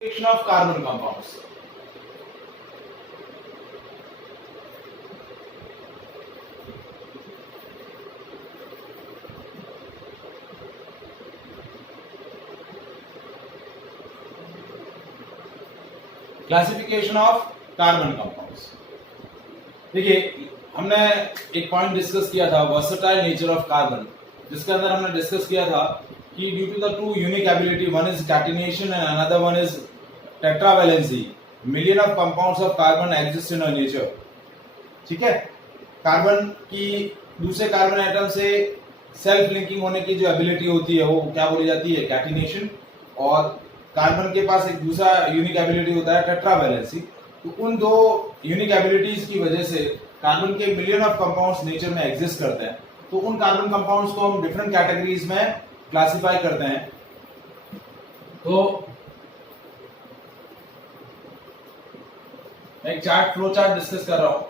Classification of carbon compounds. Classification of carbon compounds. देखिए, हमने एक पॉइंट डिस्कस किया था, वर्सेटाइल नेचर ऑफ कार्बन, जिसके अंदर हमने डिस्कस किया था कि due to the two unique ability, one is catenation and another one is tetravalency, million of compounds of carbon exist in nature. ठीक है, कार्बन की दूसरे कार्बन आइटम से सेल्फ लिंकिंग होने की जो एबिलिटी होती है वो क्या बोली जाती है, कैटिनेशन। और कार्बन के पास एक दूसरा यूनिक एबिलिटी होता है, टेट्रावैलेंसी। तो उन दो यूनिक एबिलिटीज की वजह से कार्बन के मिलियन ऑफ कंपाउंड्स नेचर में एग्जिस्ट करते हैं। तो उन कार्बन कंपाउंड्स को हम डिफरेंट कैटेगरीज में क्लासिफाई करते हैं। तो एक चार्ट, फ्लो चार्ट डिस्कस कर रहा हूं।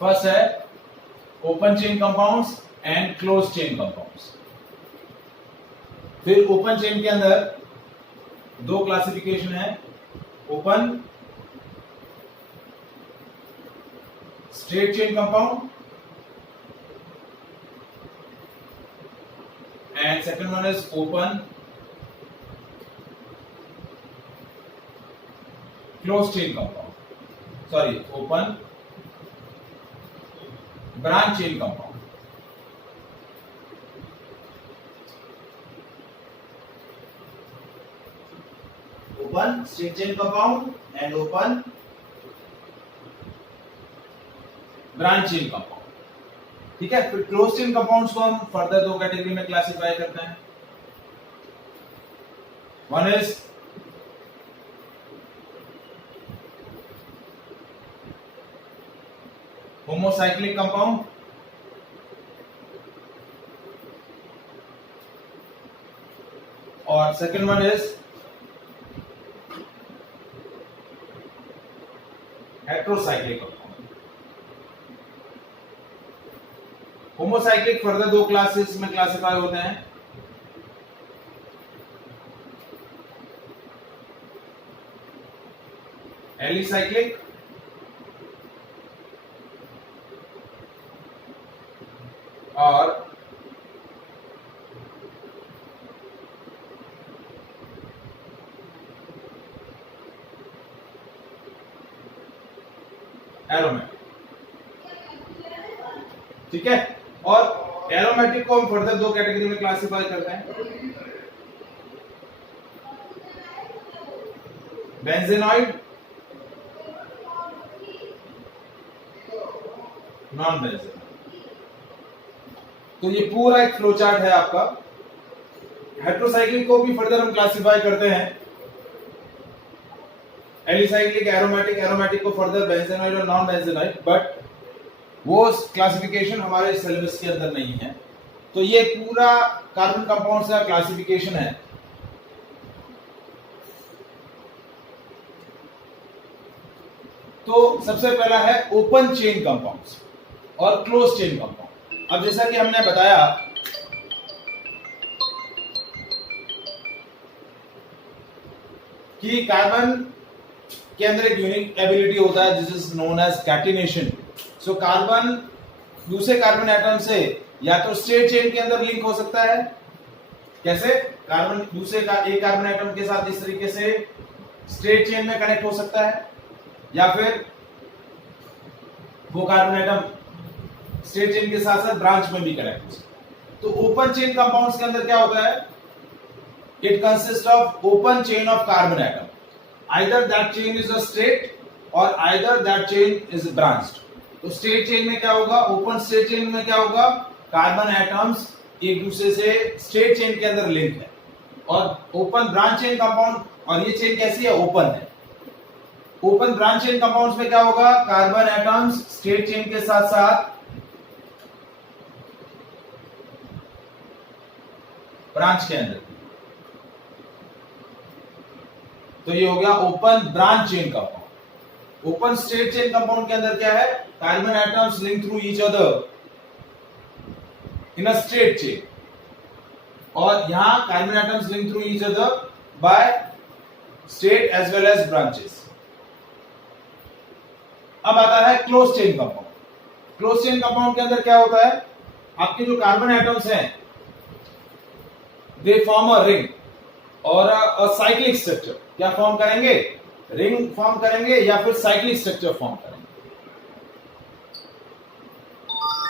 फर्स्ट है open chain compounds and close chain compounds. फिर ओपन चेन के अंदर दो क्लासिफिकेशन है, open straight chain compound and second one is open close chain compound, sorry open branch chain compound. Open straight chain compound and open branch chain compound. ठीक है, फिर close chain compounds को हम further दो category में classify करते हैं। One is homocyclic compound और second one is heterocyclic compound. Homocyclic further दो क्लासेस में क्लासिफाई होते हैं, एलिसाइक्लिक और एरोमेटिक। ठीक है, और एरोमेटिक को हम फर्दर दो कैटेगरी में क्लासिफाई करते हैं, बेंजेनॉइड, नॉन बेंजेनॉइड। तो ये पूरा एक फ्लो चार्ट है आपका। हेट्रोसाइक्लिक को भी फर्दर हम क्लासिफाई करते हैं, एलिसाइक्लिक, एरोमेटिक, एरोमेटिक को फर्दर बेंजेनॉइड और नॉन बेंजेनॉइड, बट वो क्लासिफिकेशन हमारे सिलेबस के अंदर नहीं है। तो ये पूरा कार्बन कंपाउंड्स का क्लासिफिकेशन है। तो सबसे पहला है ओपन चेन कंपाउंड्स और क्लोज चेन कंपाउंड। अब जैसा कि हमने बताया कि कार्बन के अंदर एक यूनिक एबिलिटी होता है जिस is known as catenation. So carbon दूसरे कार्बन एटम से या तो स्ट्रेट चेन के अंदर लिंक हो सकता है, कैसे कार्बन दूसरे का एक कार्बन एटम के साथ इस तरीके से स्ट्रेट चेन में कनेक्ट हो सकता है, या फिर वो कार्बन एटम स्ट्रेट चेन के साथ साथ ब्रांच में भी कनेक्ट हो सकता है। तो ओपन चेन कंपाउंड्स के अंदर क्या होता है, it consist of open chain of carbon atom, either that chain is a straight और either that chain is branched. तो स्ट्रेट चेन में क्या होगा, ओपन स्ट्रेट चेन में क्या होगा, कार्बन एटम्स एक दूसरे से स्ट्रेट चेन के अंदर लिंक है। और ओपन ब्रांच चेन कंपाउंड, और ये चेन कैसी है, ओपन है। ओपन ब्रांच चेन कंपाउंड्स में क्या होगा, कार्बन एटम्स स्ट्रेट चेन के साथ साथ ब्रांच के अंदर। तो ये हो गया open branch chain compound. Open straight chain compound के अंदर क्या है, carbon atoms link through each other in a straight chain, और यहां carbon atoms link through each other by straight as well as branches. अब आता है close chain compound. Close chain compound के अंदर क्या होता है, आपके जो कार्बन एटम्स हैं दे फॉर्म अ रिंग और अ साइक्लिक स्ट्रक्चर। क्या फॉर्म करेंगे, रिंग फॉर्म करेंगे या फिर साइक्लिक स्ट्रक्चर फॉर्म करेंगे।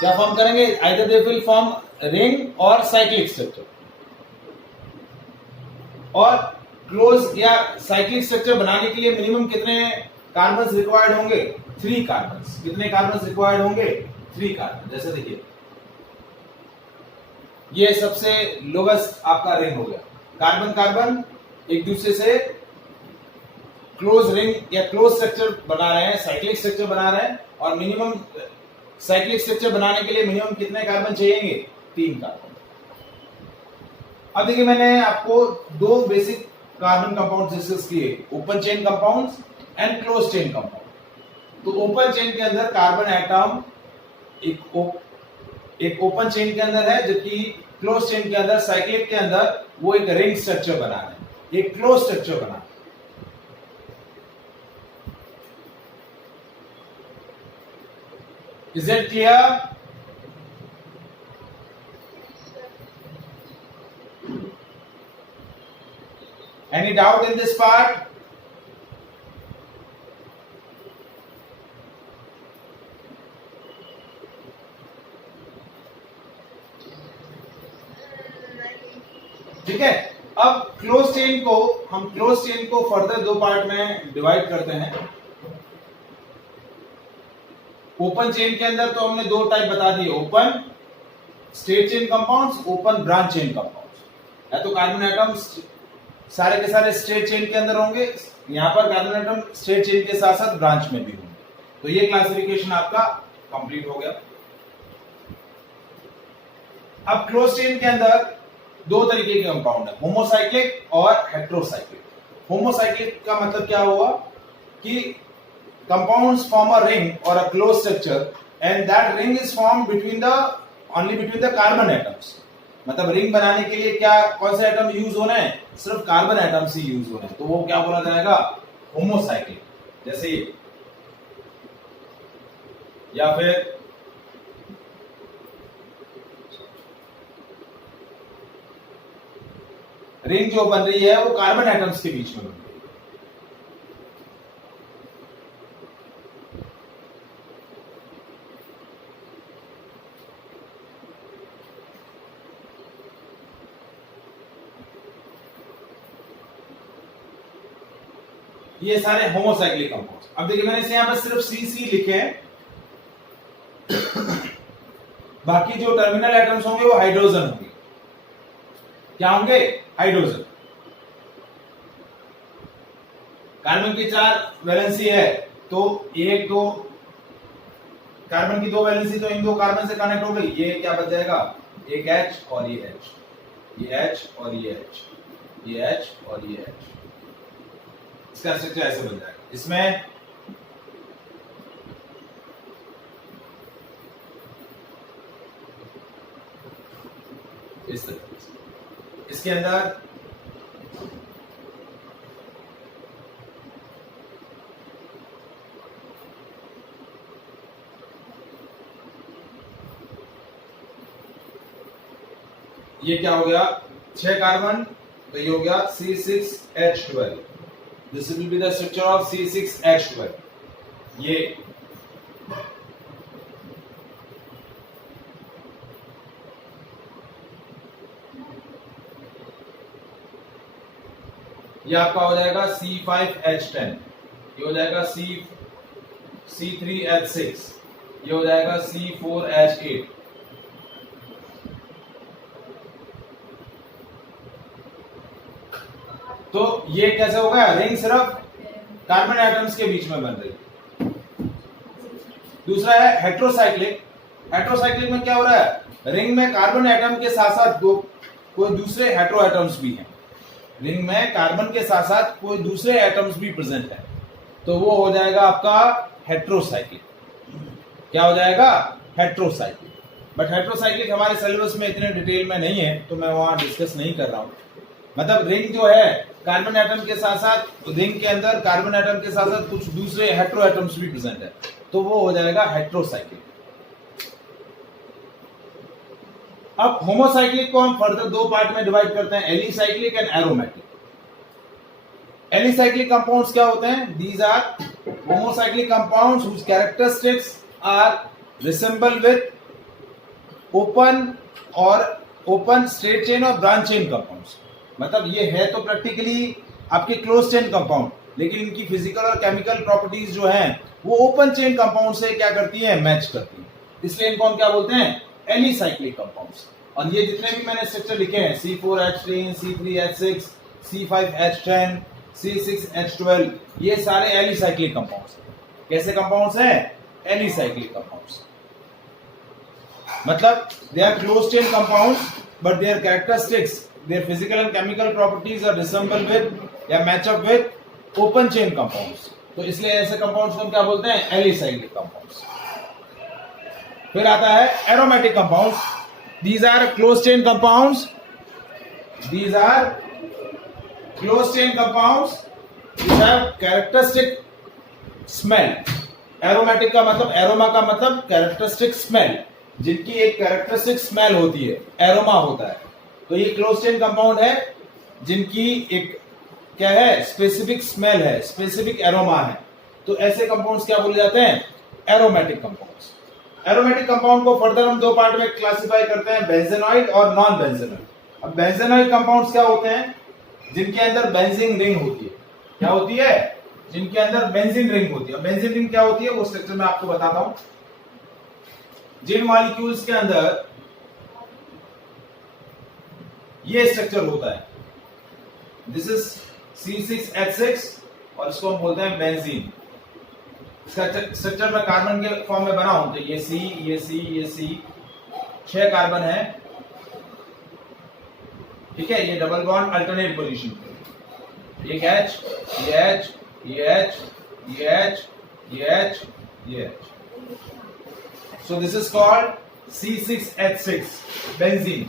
क्या फॉर्म करेंगे, either they will form ring और साइक्लिक स्ट्रक्चर। और क्लोज या साइक्लिक स्ट्रक्चर बनाने के लिए मिनिमम कितने कार्बन्स रिक्वायर्ड होंगे, 3 कार्बन्स। कितने कार्बन्स रिक्वायर्ड होंगे, 3 कार्बन। जैसे देखिए ये सबसे लोवेस्ट आपका रिंग हो गया, कार्बन कार्बन एक दूसरे से क्लोज रिंग या क्लोज स्ट्रक्चर बना रहे हैं, साइक्लिक स्ट्रक्चर बना रहे हैं, और मिनिमम साइक्लिक स्ट्रक्चर बनाने के लिए मिनिमम कितने कार्बन चाहिए, 3 कार्बन। अब देखिए मैंने आपको 2 बेसिक कार्बन कंपाउंड डिस्कस किए, open chain compounds and close chain compound. तो ओपन चेन के अंदर कार्बन एटम एक ओपन चेन के अंदर है, जबकि क्लोज चेन के अंदर साइक्लिक के अंदर वो एक रिंग स्ट्रक्चर बना रहे हैं, एक क्लोज स्ट्रक्चर बना। Is it clear? Any doubt in this part? ठीक है। अब क्लोज चेन को फर्दर 2 पार्ट में डिवाइड करते हैं। ओपन चेन के अंदर तो हमने 2 टाइप बता दिए, open straight chain compounds, open branch chain compounds. या तो कार्बन एटम्स सारे के सारे स्ट्रेट चेन के अंदर होंगे, यहां पर कार्बन एटम स्ट्रेट चेन के साथ साथ ब्रांच में भी होंगे। तो ये क्लासिफिकेशन आपका कंप्लीट हो गया। अब क्लोज चेन के अंदर 2 तरीके के कंपाउंड है, होमोसाइक्लिक और हेटेरोसाइक्लिक। होमोसाइक्लिक का मतलब क्या हुआ कि compounds form a ring or a closed structure and that ring is formed only between the carbon atoms। मतलब रिंग बनाने के लिए क्या कौन से एटम यूज होना है, सिर्फ कार्बन एटम्स ही यूज होना है, तो वो क्या बोला जाएगा, होमोसाइक्लिक। जैसे ये, या फिर रिंग जो बन रही है वो कार्बन एटम्स के बीच में बन रही है। ये सारे होमोसाइक्लिक कंपाउंड्स। अब देखिए मैंने इसे यहां पर सिर्फ CC लिखे हैं, बाकी जो टर्मिनल एटम्स होंगे वो हाइड्रोजन होंगे। क्या होंगे, हाइड्रोजन। कार्बन की 4 वैलेंसी है, तो 1 2 कार्बन की 2 वैलेंसी तो इन 2 कार्बन से कनेक्ट हो गई। ये क्या बच जाएगा, एक H और ये H, ये H और ये H, ये H और ये H। इसका स्ट्रक्चर ऐसे बन जाएगा। इसमें इस तरह से, इसके अंदर ये क्या हो गया, 6 कार्बन, तो ये हो गया C6H12। This will be the structure of C6H12। ये आपका हो जाएगा C5H10, ये हो जाएगा C3H6, ये हो जाएगा C4H8। तो ये कैसे होगा, रिंग सिर्फ कार्बन एटम्स के बीच में बन रही है। दूसरा है हेटेरोसाइक्लिक। हेटेरोसाइक्लिक में क्या हो रहा है, रिंग में कार्बन एटम के साथ साथ 2 कोई दूसरे हेटेरो एटम्स भी हैं, रिंग में कार्बन के साथ साथ कोई दूसरे एटम्स भी प्रेजेंट है, तो वो हो जाएगा आपका हेटेरोसाइक्लिक। क्या हो जाएगा? हेटेरोसाइक्लिक। बट हेटेरोसाइक्लिक हमारे सिलेबस में इतने डिटेल में नहीं है, तो मैं वहां डिस्कस नहीं कर रहा हूं। मतलब रिंग जो है कार्बन एटम के साथ साथ, रिंग के अंदर कार्बन एटम के साथ साथ कुछ दूसरे हेटेरो एटम्स भी प्रेजेंट है, तो वो हो जाएगा हेटेरोसाइक्लिक। अब होमोसाइक्लिक को हम फर्दर दो पार्ट में डिवाइड करते हैं, alicyclic and aromatic. Alicyclic compounds क्या होते हैं? These are homocyclic compounds whose characteristics are resemble with open straight chain और ब्रांच चेन कंपाउंड्स। मतलब ये है तो प्रैक्टिकली आपके क्लोज चेन कंपाउंड, लेकिन इनकी फिजिकल और केमिकल प्रॉपर्टीज जो हैं वो ओपन चेन कंपाउंड से क्या करती हैं? मैच करती हैं। इसलिए इनको हम क्या बोलते हैं? Alicyclic compounds. और ये जितने भी मैंने स्ट्रक्चर लिखे हैं, C4H3, C3H6, C5H10, C6H12, ये सारे एलिसाइक्लिक कंपाउंड्स हैं। कैसे कंपाउंड्स हैं? Alicyclic compounds. मतलब they are closed chain compounds, but their characteristics, their physical and chemical properties are resemble with या match up with open chain compounds। तो इसलिए ऐसे कंपाउंड्स को हम क्या बोलते हैं? Alicyclic compounds. फिर आता है aromatic compounds. These are closed chain compounds. These are closed chain compounds which have characteristic smell। Aromatic का मतलब, एरोमा का मतलब कैरेक्टरिस्टिक स्मेल, जिनकी एक कैरेक्टरिस्टिक स्मेल होती है, एरोमा होता है। तो ये क्लोज चेन कंपाउंड है जिनकी एक क्या है? स्पेसिफिक स्मेल है, स्पेसिफिक एरोमा है। तो ऐसे कंपाउंड्स क्या बोले जाते हैं? Aromatic compounds. एरोमेटिक कंपाउंड को फर्दर हम दो पार्ट में क्लासिफाई करते हैं, बेंजेनॉइड और नॉन बेंजेनॉइड। अब बेंजेनॉइड कंपाउंड्स क्या होते हैं? जिनके अंदर बेंजीन रिंग होती है। क्या होती है? जिनके अंदर बेंजीन रिंग होती है। बेंजीन रिंग क्या होती है वो स्ट्रक्चर में आपको बताता हूं। जिन मॉलिक्यूल्स के अंदर ये स्ट्रक्चर होता है, दिस इज C6H6 और इसको हम बोलते हैं बेंजीन। इसका स्ट्रक्चर में कार्बन के फॉर्म में बना हूं, तो ये C, ये C, ये C, 6 कार्बन है। ठीक है, ये डबल बॉन्ड अल्टरनेट पोजीशन पे, एक H, ये H, ये H, ये H, ये H, ये H। So this is called C6H6 benzene.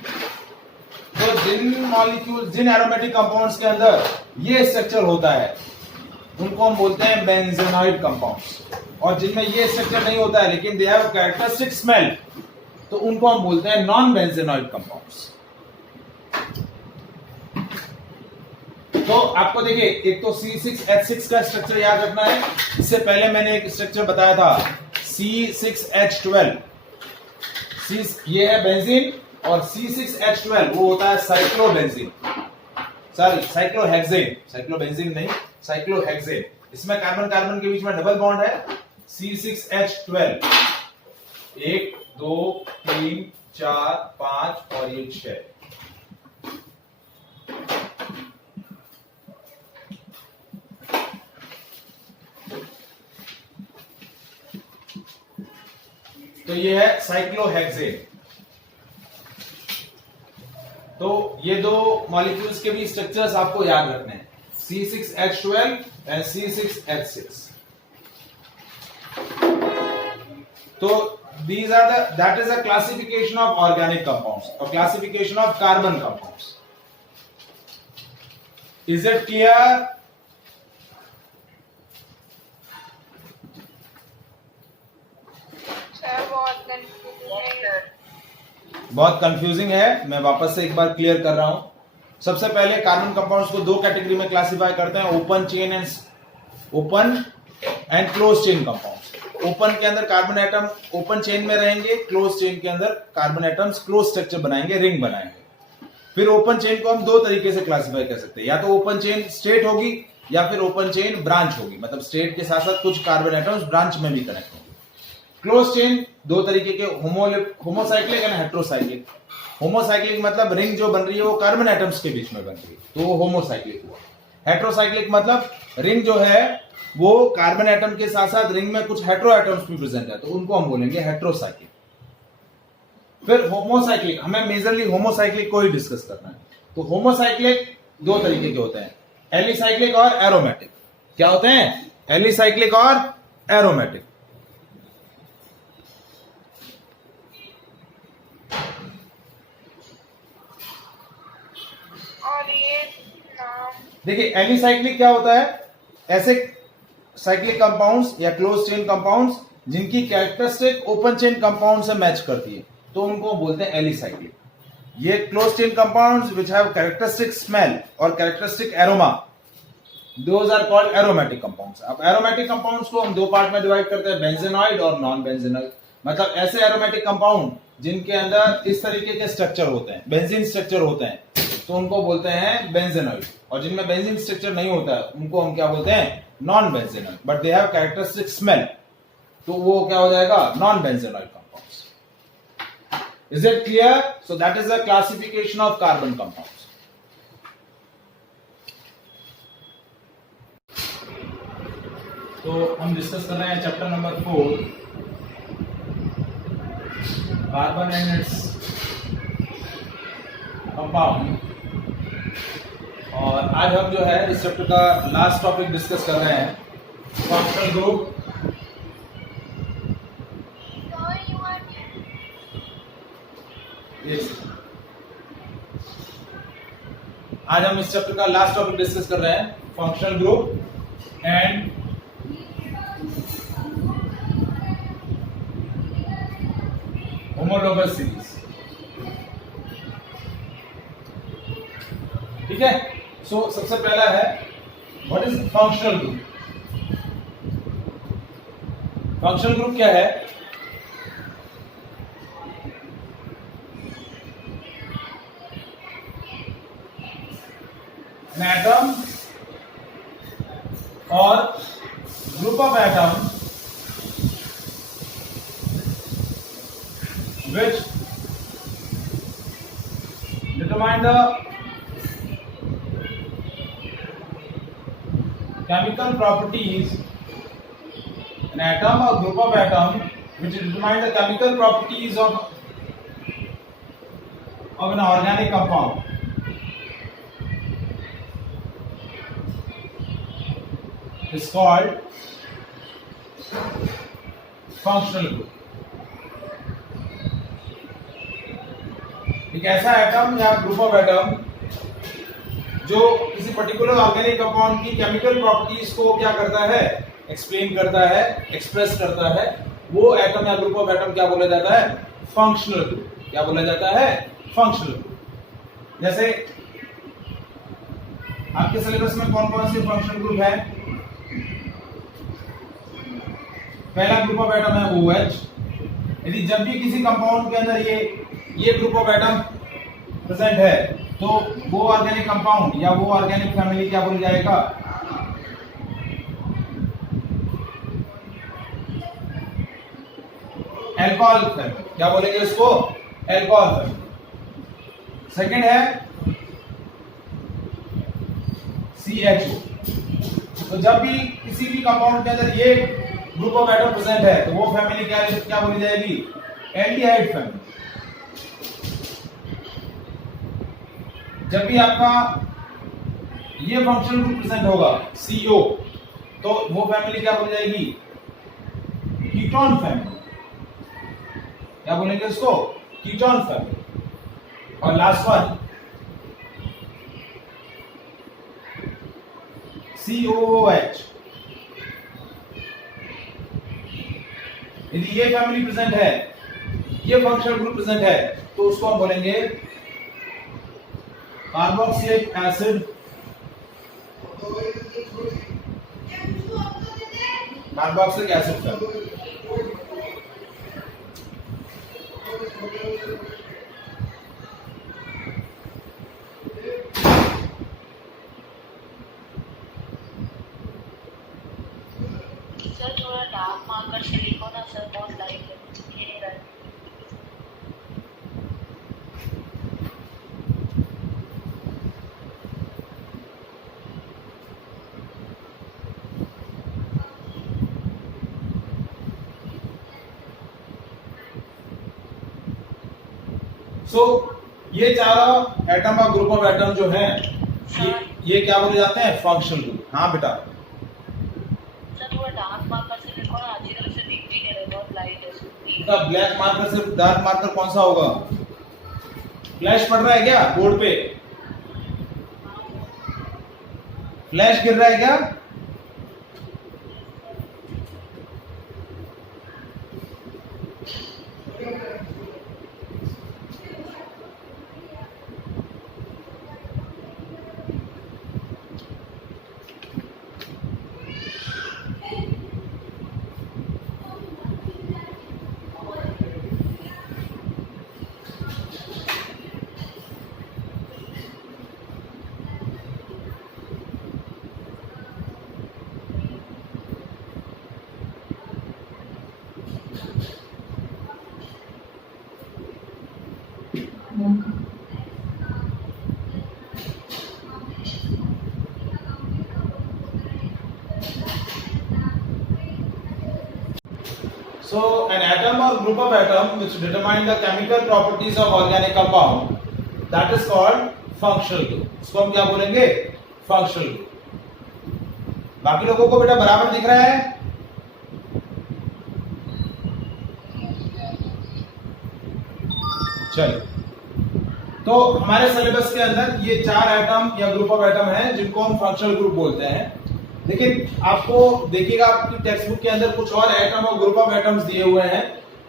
तो जिन मॉलिक्यूल, जिन एरोमेटिक कंपाउंड्स के अंदर ये स्ट्रक्चर होता है उनको हम बोलते हैं बेंजेनॉइड कंपाउंड्स, और जिनमें ये स्ट्रक्चर नहीं होता है लेकिन दे हैव कैरेक्टरिस्टिक स्मेल, तो उनको हम बोलते हैं नॉन बेंजेनॉइड कंपाउंड्स। तो आपको देखिए, एक तो C6H6 का स्ट्रक्चर याद रखना है। इससे पहले मैंने एक स्ट्रक्चर बताया था C6H12, ये है बेंजीन, और C6H12 वो होता है साइक्लोबेंजीन, सॉरी साइक्लोहेक्सेन, साइक्लोबेंजीन नहीं, साइक्लोहेक्सेन। इसमें कार्बन कार्बन के बीच में डबल बॉन्ड है, C6H12, 1 2 3 4 5 और ये 6। तो ये है साइक्लोहेक्सेन। तो ये दो मॉलिक्यूल्स के भी स्ट्रक्चर्स आपको याद रखने हैं, C6H12 एंड C6H6। तो these are that is a classification of organic compounds or classification of carbon compounds. Is it clear? बहुत कंफ्यूजिंग है, मैं वापस से एक बार क्लियर कर रहा हूं। सबसे पहले कार्बन कंपाउंड्स को दो कैटेगरी में क्लासिफाई करते हैं, open and close chain compounds. Open के अंदर कार्बन एटम ओपन चेन में रहेंगे, क्लोज चेन के अंदर कार्बन एटम्स क्लोज स्ट्रक्चर बनाएंगे, रिंग बनाएंगे। फिर ओपन चेन को हम दो तरीके से क्लासिफाई कर सकते हैं, या तो ओपन चेन स्ट्रेट होगी या फिर ओपन चेन ब्रांच होगी, मतलब स्ट्रेट के साथ साथ कुछ कार्बन एटम्स ब्रांच में भी कनेक्ट होंगे। क्लोज चेन दो तरीके के, होमोसाइक्लिक एंड हेटेरोसाइक्लिक। होमोसाइक्लिक मतलब रिंग जो बन रही है वो कार्बन एटम्स के बीच में बन रही है, तो वो होमोसाइक्लिक हुआ। हेटेरोसाइक्लिक मतलब रिंग जो है वो कार्बन एटम के साथ साथ रिंग में कुछ हेटेरो एटम्स भी प्रेजेंट है, तो उनको हम बोलेंगे हेटेरोसाइक्लिक। फिर होमोसाइक्लिक, हमें मेजरली होमोसाइक्लिक को ही डिस्कस करना है। तो होमोसाइक्लिक दो तरीके के होते हैं, एलिसाइक्लिक और एरोमेटिक। क्या होते हैं? एलिसाइक्लिक और एरोमेटिक। और ये नाम देखिए एलिसाइक्लिक क्या होता है? ऐसे साइक्लिक कंपाउंड्स या क्लोज चेन कंपाउंड्स जिनकी कैरेक्टरिस्टिक ओपन चेन कंपाउंड से मैच करती है, तो उनको बोलते हैं एलिसाइक्लिक। ये close chain compounds which have characteristic smell और characteristic aroma, those are called aromatic compounds. अब एरोमेटिक कंपाउंड्स को हम दो पार्ट में डिवाइड करते हैं, बेंजेनॉइड और नॉन बेंजेनॉइड। मतलब ऐसे एरोमेटिक कंपाउंड जिनके अंदर इस तरीके के स्ट्रक्चर होते हैं, बेंजीन स्ट्रक्चर होते हैं, तो उनको बोलते हैं बेंजेनॉइड। और जिनमें बेंजीन स्ट्रक्चर नहीं होता है उनको हम क्या बोलते हैं? Non benzenoid, but they have characteristic smell, तो वो क्या हो जाएगा? Non benzenoid compounds. Is it clear? So that is the classification of carbon compounds. तो हम डिस्कस कर रहे हैं chapter number 4, carbon and its compound. और आज हम जो है इस चैप्टर का लास्ट टॉपिक डिस्कस कर रहे हैं, फंक्शनल ग्रुप। आज हम इस चैप्टर का लास्ट टॉपिक डिस्कस कर रहे हैं, functional group and homologous series. ठीक है? सो सबसे पहला है, what is functional group? Functional group क्या है? an atom or group of atoms which determine the chemical properties, an atom or group of atoms which determine the chemical properties of an organic compound is called functional group. एक ऐसा atom या group of atom जो किसी particular organic compound की chemical properties को क्या करता है? एक्सप्लेन करता है, एक्सप्रेस करता है, वो एटम या ग्रुप ऑफ एटम क्या बोला जाता है? Functional group. क्या बोला जाता है? Functional group. जैसे आपके सिलेबस में कौन कौन से फंक्शनल ग्रुप है? पहला ग्रुप ऑफ एटम है OH। यदि जब भी किसी कंपाउंड के अंदर ये ग्रुप ऑफ एटम प्रेजेंट है तो वो ऑर्गेनिक कंपाउंड या वो ऑर्गेनिक फैमिली क्या बोल जाएगा? Alcohol family. क्या बोलेंगे इसको? Alcohol family. सेकंड है CHO। तो जब भी किसी भी कंपाउंड के अंदर ये ग्रुप ऑफ एटम प्रेजेंट है तो वो फैमिली क्या बोली जाएगी? Aldehyde family. जब भी आपका ये फंक्शनल ग्रुप प्रेजेंट होगा CO, तो वो फैमिली क्या बोली जाएगी? Ketone family. क्या बोलेंगे इसको? Ketone family. और लास्ट वन COOH। यदि ये फैमिली प्रेजेंट है, ये फंक्शनल ग्रुप प्रेजेंट है, तो उसको हम बोलेंगे carboxylic acid, carboxylic acid family. Sir थोड़ा डार्क मार्कर से लिखो ना सर, बहुत लाइट है। सो ये चारों एटम और ग्रुप ऑफ एटम जो है ये क्या बोले जाते हैं? Functional group. हाँ बेटा, सर थोड़ा डार्क मार्कर से लिखो ना, अच्छी तरह से दिख नहीं रहा है, बहुत लाइट है सुनती। बेटा ब्लैक मार्कर से डार्क मार्कर कौन सा होगा? फ्लैश पड़ रहा है क्या बोर्ड पे? फ्लैश गिर रहा है क्या? So an atom or group of atom which determine the chemical properties of organic compound, that is called functional group. इसको हम क्या बोलेंगे? Functional group. बाकी लोगों को बेटा बराबर दिख रहा है? चलो, तो हमारे सिलेबस के अंदर ये चार एटम या ग्रुप ऑफ एटम हैं जिनको हम फंक्शनल ग्रुप बोलते हैं। लेकिन आपको देखिएगा आपकी टेक्स्ट बुक के अंदर कुछ और एटम और ग्रुप ऑफ एटम्स दिए हुए हैं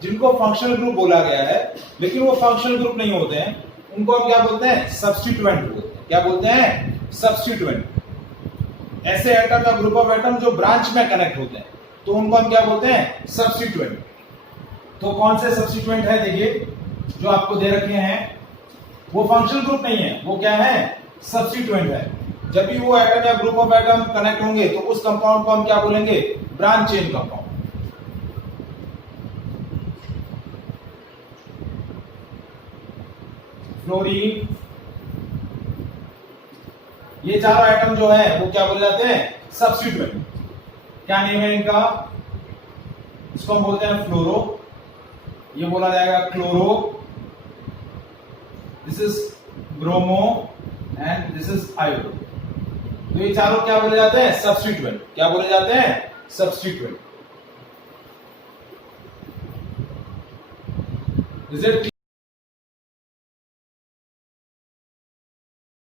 जिनको फंक्शनल ग्रुप बोला गया है, लेकिन वो फंक्शनल ग्रुप नहीं होते हैं। उनको हम क्या बोलते हैं? सब्स्टिट्यूएंट बोलते हैं। क्या बोलते हैं? सब्स्टिट्यूएंट। ऐसे एटम या ग्रुप ऑफ एटम जो ब्रांच में कनेक्ट होते हैं तो उनको हम क्या बोलते हैं? सब्स्टिट्यूएंट। तो कौन से सब्स्टिट्यूएंट है? देखिए जो आपको दे रखे हैं वो फंक्शनल ग्रुप नहीं है, वो क्या है? सब्स्टिट्यूएंट है। जब भी वो एटम या ग्रुप ऑफ एटम कनेक्ट होंगे तो उस कंपाउंड को हम क्या बोलेंगे? Branch chain compound. फ्लोरीन, ये चारों एटम जो है वो क्या बोले जाते हैं? सब्स्टिट्यूएंट। क्या नेम है इनका? इसको हम बोलते हैं फ्लोरो, ये बोला जाएगा chloro, this is bromo and this is iodo. तो ये चारों क्या बोले जाते हैं? सब्स्टिट्यूएंट। क्या बोले जाते हैं? सब्स्टिट्यूएंट। Is it